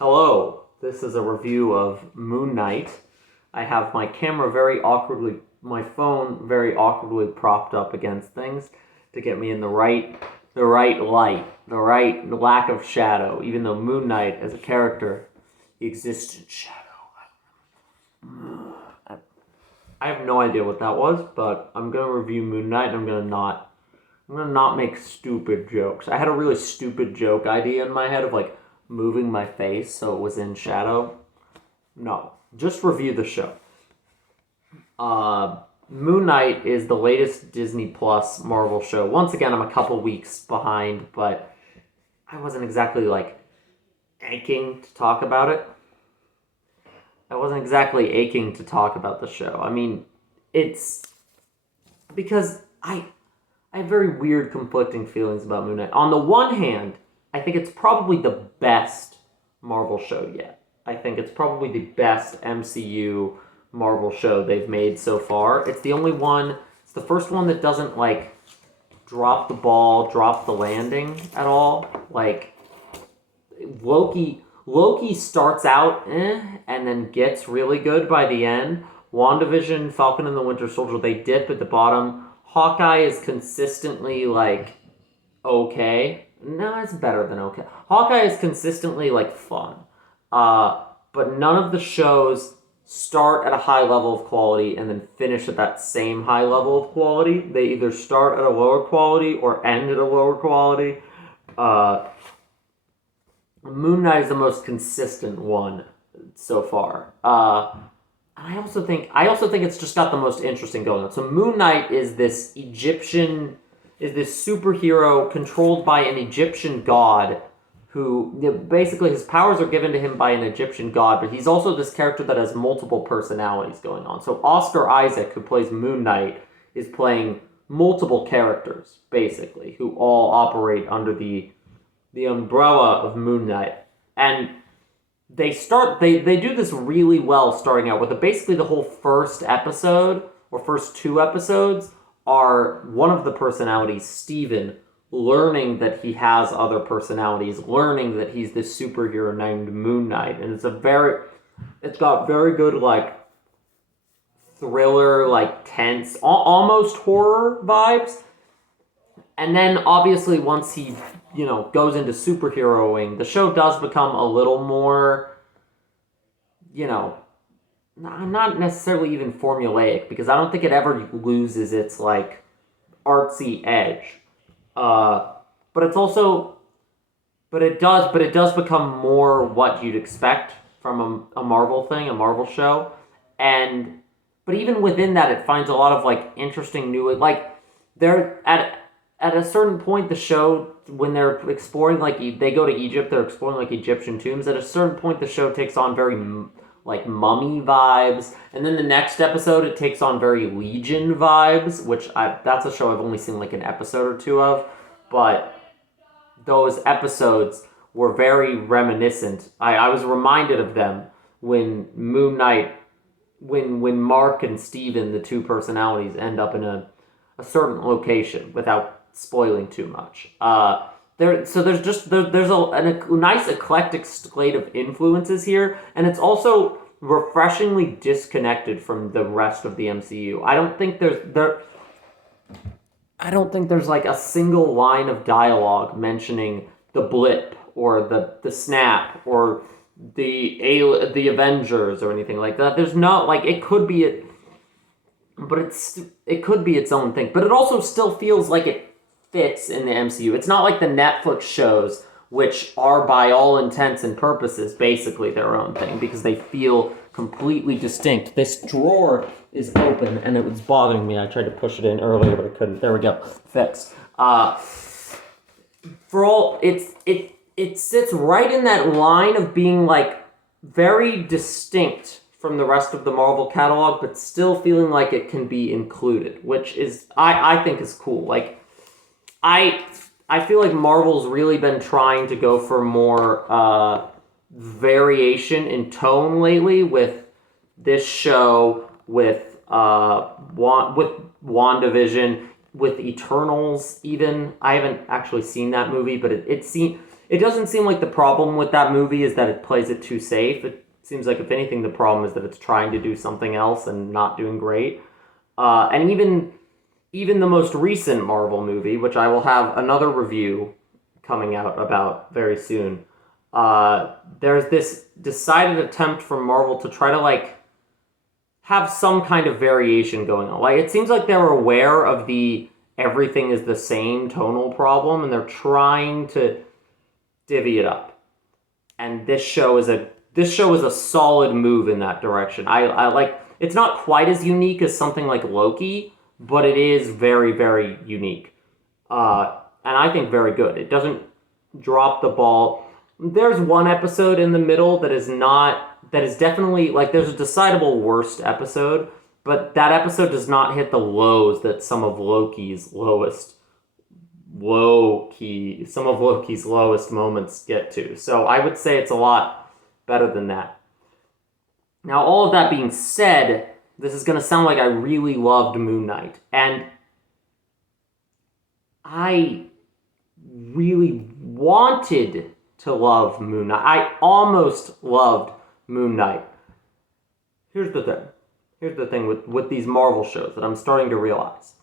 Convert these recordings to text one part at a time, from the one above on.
Hello, this is a review of Moon Knight. I have my phone very awkwardly propped up against things to get me in the right light, the right lack of shadow, even though Moon Knight as a character exists in shadow. I have no idea what that was, but I'm gonna review Moon Knight and I'm gonna not make stupid jokes. I had a really stupid joke idea in my head of moving my face so it was in shadow. No, just review the show. Moon Knight is the latest Disney Plus Marvel show. Once again, I'm a couple weeks behind, but I wasn't exactly aching to talk about it. I wasn't exactly aching to talk about the show. I mean, it's because I have very weird conflicting feelings about Moon Knight. On the one hand, I think it's probably the best Marvel show yet. I think it's probably the best MCU Marvel show they've made so far. It's the only one, it's the first one that doesn't drop the ball, drop the landing at all. Loki starts out and then gets really good by the end. WandaVision, Falcon and the Winter Soldier, they dip at the bottom. Hawkeye is consistently okay. No, it's better than okay. Hawkeye is consistently fun. But none of the shows start at a high level of quality and then finish at that same high level of quality. They either start at a lower quality or end at a lower quality. Moon Knight is the most consistent one so far. I also think it's just got the most interesting going on. So Moon Knight is this superhero controlled by an Egyptian god who basically his powers are given to him by an Egyptian god, but he's also this character that has multiple personalities going on. So Oscar Isaac, who plays Moon Knight, is playing multiple characters, basically, who all operate under the umbrella of Moon Knight. And they do this really well starting out with basically the whole first episode, or first two episodes, are one of the personalities, Steven, learning that he has other personalities, learning that he's this superhero named Moon Knight. And it's got very good thriller, tense, almost horror vibes. And then obviously once he, goes into superheroing, the show does become a little more, not necessarily even formulaic, because I don't think it ever loses its artsy edge. But it's also, but it does become more what you'd expect from a Marvel thing, a Marvel show, but even within that, it finds a lot of interesting new, they're at a certain point, the show, when they're exploring, they go to Egypt, they're exploring Egyptian tombs. At a certain point, the show takes on very mummy vibes, and then the next episode it takes on very Legion vibes, which that's a show I've only seen an episode or two of, but those episodes were very reminiscent. I was reminded of them when Moon Knight, when Mark and Steven, the two personalities, end up in a certain location without spoiling too much. There's a nice eclectic slate of influences here, and it's also refreshingly disconnected from the rest of the MCU. I don't think there's a single line of dialogue mentioning the blip or the snap or the Avengers or anything like that. There's no it could be it, but it could be its own thing. But it also still feels like it fits in the MCU. It's not like the Netflix shows, which are by all intents and purposes basically their own thing because they feel completely distinct. This drawer is open and it was bothering me. I tried to push it in earlier, but I couldn't. There we go. Fixed. It sits right in that line of being very distinct from the rest of the Marvel catalog, but still feeling like it can be included, which is I think is cool. I feel like Marvel's really been trying to go for more variation in tone lately with this show, with WandaVision, with Eternals even. I haven't actually seen that movie, but it it doesn't seem like the problem with that movie is that it plays it too safe. It seems like, if anything, the problem is that it's trying to do something else and not doing great. And even the most recent Marvel movie, which I will have another review coming out about very soon, there's this decided attempt from Marvel to try to, like, have some kind of variation going on. Like, it seems like they're aware of the everything is the same tonal problem, and they're trying to divvy it up. And this show is a solid move in that direction. I like, it's not quite as unique as something like Loki, but it is very, very unique. And I think very good. It doesn't drop the ball. There's one episode in the middle that is definitely, like, there's a decidable worst episode, but that episode does not hit the lows that some of Loki's lowest moments get to. So I would say it's a lot better than that. Now, all of that being said, this is going to sound like I really loved Moon Knight, and I really wanted to love Moon Knight. I almost loved Moon Knight. Here's the thing with these Marvel shows that I'm starting to realize.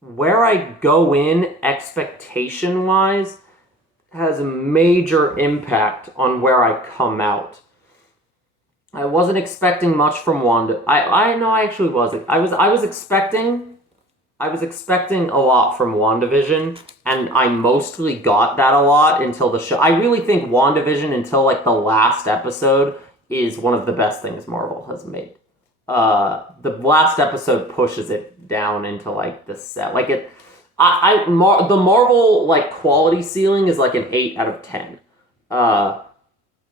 Where I go in expectation-wise has a major impact on where I come out. I wasn't expecting much from Wanda. I know I actually wasn't. I was expecting a lot from WandaVision, and I mostly got that a lot until the show. I really think WandaVision, until, like, the last episode, is one of the best things Marvel has made. The last episode pushes it down into, like, the set. Like, the Marvel, like, quality ceiling is like an 8 out of 10.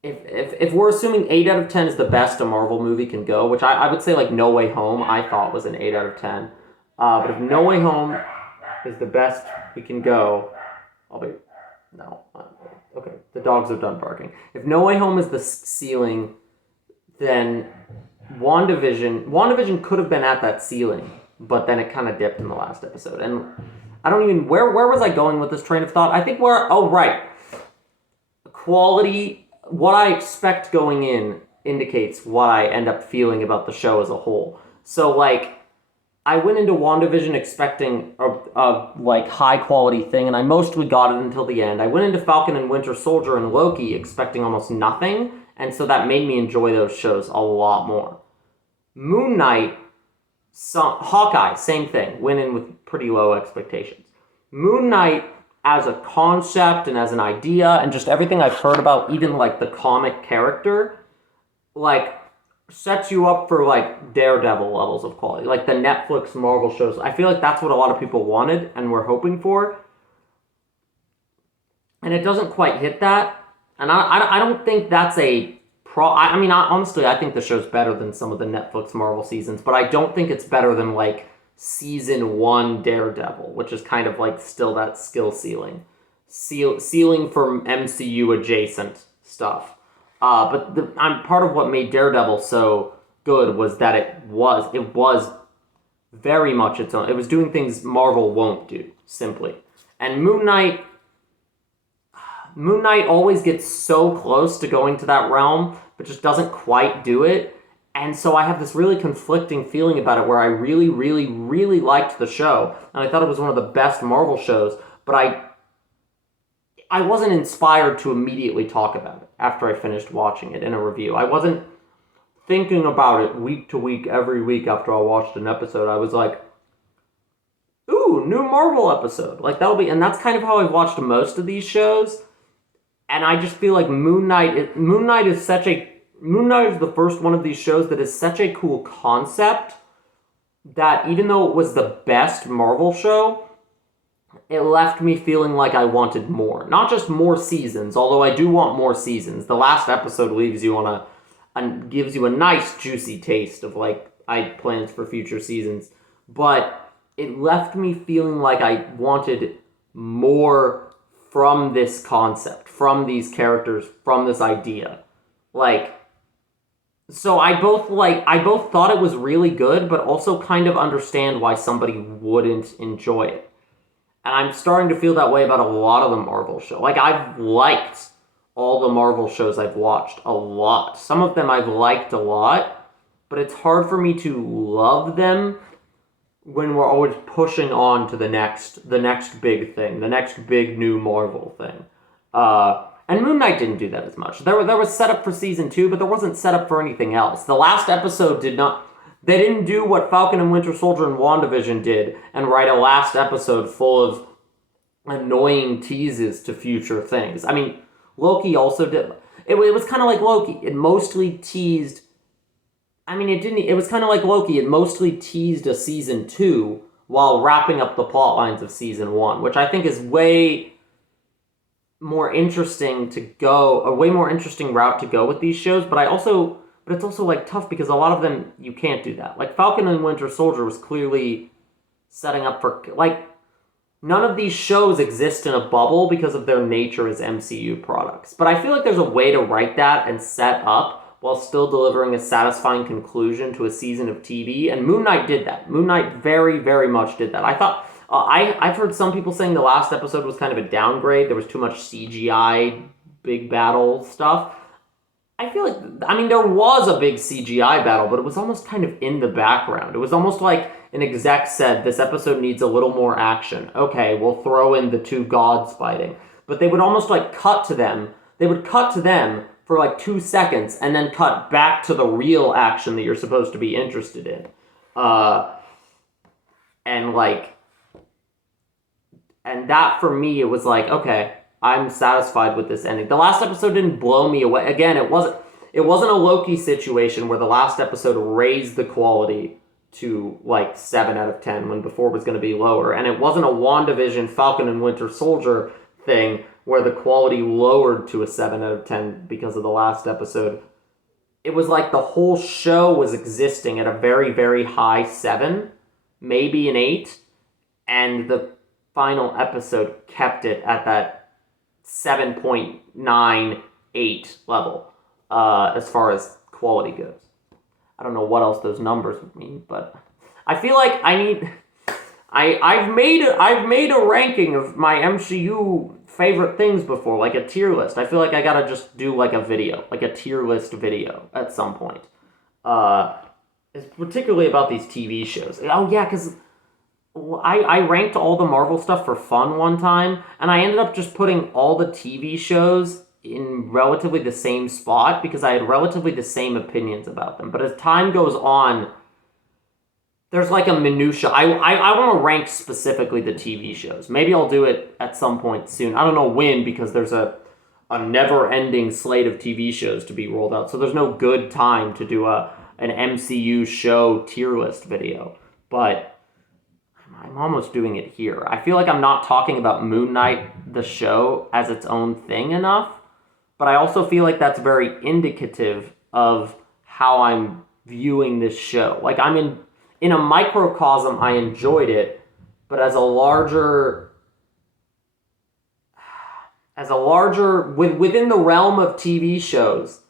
If we're assuming 8 out of 10 is the best a Marvel movie can go, which I would say, like, No Way Home, I thought was an 8 out of 10. But if No Way Home is the best we can go, okay, the dogs are done barking. If No Way Home is the ceiling, then WandaVision could have been at that ceiling, but then it kind of dipped in the last episode. And I don't even, where was I going with this train of thought? I think quality, what I expect going in indicates what I end up feeling about the show as a whole. So, like, I went into WandaVision expecting a like, high-quality thing, and I mostly got it until the end. I went into Falcon and Winter Soldier and Loki expecting almost nothing, and so that made me enjoy those shows a lot more. Moon Knight, Hawkeye, same thing. Went in with pretty low expectations. Moon Knight, as a concept and as an idea, and just everything I've heard about, even, like, the comic character, like, sets you up for, like, Daredevil levels of quality. Like the Netflix Marvel shows. I feel like that's what a lot of people wanted and were hoping for. And it doesn't quite hit that. And I don't think that's a honestly, I think the show's better than some of the Netflix Marvel seasons, but I don't think it's better than, like, season 1 Daredevil, which is kind of, like, still that skill ceiling. Ceiling for MCU adjacent stuff. But part of what made Daredevil so good was that it was very much its own. It was doing things Marvel won't do, simply. And Moon Knight always gets so close to going to that realm, but just doesn't quite do it. And so I have this really conflicting feeling about it, where I really, really, really liked the show, and I thought it was one of the best Marvel shows, but I wasn't inspired to immediately talk about it after I finished watching it in a review. I wasn't thinking about it week to week, every week after I watched an episode. I was like, ooh, new Marvel episode. Like, and that's kind of how I've watched most of these shows. And I just feel like Moon Knight is the first one of these shows that is such a cool concept that even though it was the best Marvel show, it left me feeling like I wanted more. Not just more seasons, although I do want more seasons. The last episode leaves you gives you a nice juicy taste of, like, I had plans for future seasons. But it left me feeling like I wanted more from this concept, from these characters, from this idea. Like, so I both thought it was really good, but also kind of understand why somebody wouldn't enjoy it. And I'm starting to feel that way about a lot of the Marvel shows. Like, I've liked all the Marvel shows I've watched a lot. Some of them I've liked a lot, but it's hard for me to love them when we're always pushing on to the next big thing, the next big new Marvel thing. And Moon Knight didn't do that as much. There was setup for season 2, but there wasn't setup for anything else. The last episode did not. They didn't do what Falcon and Winter Soldier and WandaVision did and write a last episode full of annoying teases to future things. I mean, Loki also did. It was kind of like Loki. It mostly teased. I mean, it didn't. It was kind of like Loki. It mostly teased a season 2 while wrapping up the plot lines of season 1, which I think is way more interesting to go, a way more interesting route to go with these shows. But it's also like tough because a lot of them you can't do that. Like Falcon and Winter Soldier was clearly setting up for, like, none of these shows exist in a bubble because of their nature as MCU products. But I feel like there's a way to write that and set up while still delivering a satisfying conclusion to a season of TV. And Moon Knight did that. Moon Knight very, very much did that. I thought, I've heard some people saying the last episode was kind of a downgrade. There was too much CGI, big battle stuff. I feel like, I mean, there was a big CGI battle, but it was almost kind of in the background. It was almost like an exec said, this episode needs a little more action. Okay, we'll throw in the two gods fighting. But they would almost like cut to them. They would cut to them for like 2 seconds and then cut back to the real action that you're supposed to be interested in. And that for me, it was like, okay, I'm satisfied with this ending. The last episode didn't blow me away. Again, it wasn't a Loki situation where the last episode raised the quality to like 7 out of 10 when before it was going to be lower. And it wasn't a WandaVision, Falcon and Winter Soldier thing where the quality lowered to a 7 out of 10 because of the last episode. It was like the whole show was existing at a very, very high 7, maybe an 8, and the final episode kept it at that 7.98 level as far as quality goes. I don't know what else those numbers would mean, but I feel like I've made a ranking of my MCU favorite things before, like a tier list. I feel like I gotta just do like a video, like a tier list video at some point. It's particularly about these TV shows. Oh yeah, because I ranked all the Marvel stuff for fun one time, and I ended up just putting all the TV shows in relatively the same spot because I had relatively the same opinions about them. But as time goes on, there's like a minutia. I want to rank specifically the TV shows. Maybe I'll do it at some point soon. I don't know when because there's a never-ending slate of TV shows to be rolled out. So there's no good time to do an MCU show tier list video. But I'm almost doing it here. I feel like I'm not talking about Moon Knight, the show, as its own thing enough. But I also feel like that's very indicative of how I'm viewing this show. Like, I'm in a microcosm, I enjoyed it, but as a larger, within the realm of TV shows,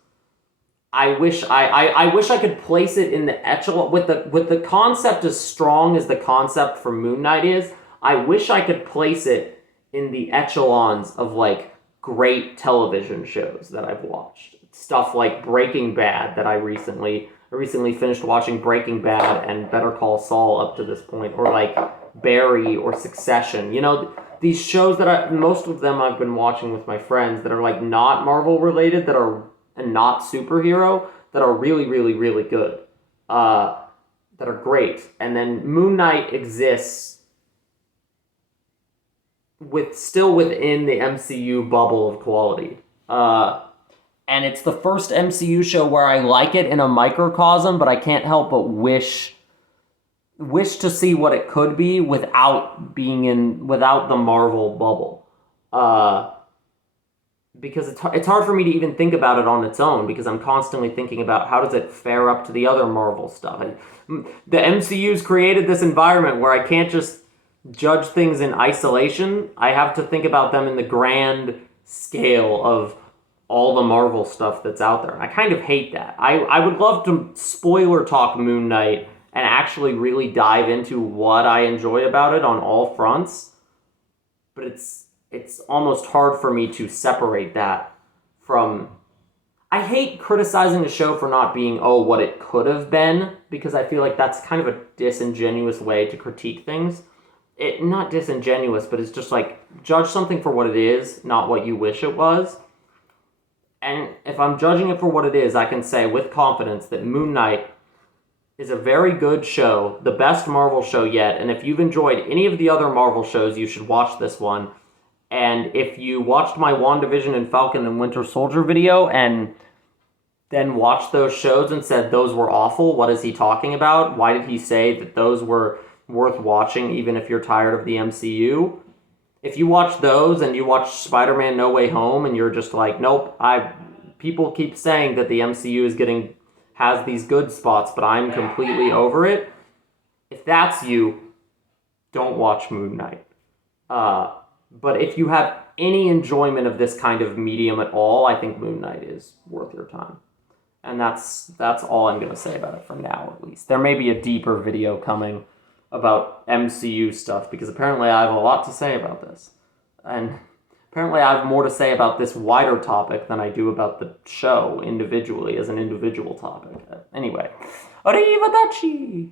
I wish I could place it in the echelon with the concept as strong as the concept for Moon Knight is. I wish I could place it in the echelons of like great television shows that I've watched. Stuff like Breaking Bad that I recently finished watching Breaking Bad and Better Call Saul up to this point, or like Barry or Succession. You know, these shows that most of them I've been watching with my friends that are like not Marvel related, and not superhero, that are really, really, really good. That are great. And then Moon Knight exists still within the MCU bubble of quality. And it's the first MCU show where I like it in a microcosm, but I can't help but wish to see what it could be without the Marvel bubble. Because it's hard for me to even think about it on its own, because I'm constantly thinking about how does it fare up to the other Marvel stuff. The MCU's created this environment where I can't just judge things in isolation. I have to think about them in the grand scale of all the Marvel stuff that's out there. I kind of hate that. I would love to spoiler talk Moon Knight and actually really dive into what I enjoyed about it on all fronts. but it's almost hard for me to separate that from. I hate criticizing the show for not being, what it could have been, because I feel like that's kind of a disingenuous way to critique things. Not disingenuous, but it's just like, judge something for what it is, not what you wish it was. And if I'm judging it for what it is, I can say with confidence that Moon Knight is a very good show, the best Marvel show yet, and if you've enjoyed any of the other Marvel shows, you should watch this one. And if you watched my WandaVision and Falcon and Winter Soldier video and then watched those shows and said those were awful, what is he talking about? Why did he say that those were worth watching even if you're tired of the MCU? If you watch those and you watch Spider-Man No Way Home and you're just like, nope, people keep saying that the MCU has these good spots, but I'm completely over it. If that's you, don't watch Moon Knight. But if you have any enjoyment of this kind of medium at all, I think Moon Knight is worth your time. And that's all I'm going to say about it for now, at least. There may be a deeper video coming about MCU stuff, because apparently I have a lot to say about this. And apparently I have more to say about this wider topic than I do about the show individually, as an individual topic. Anyway, arrivederci!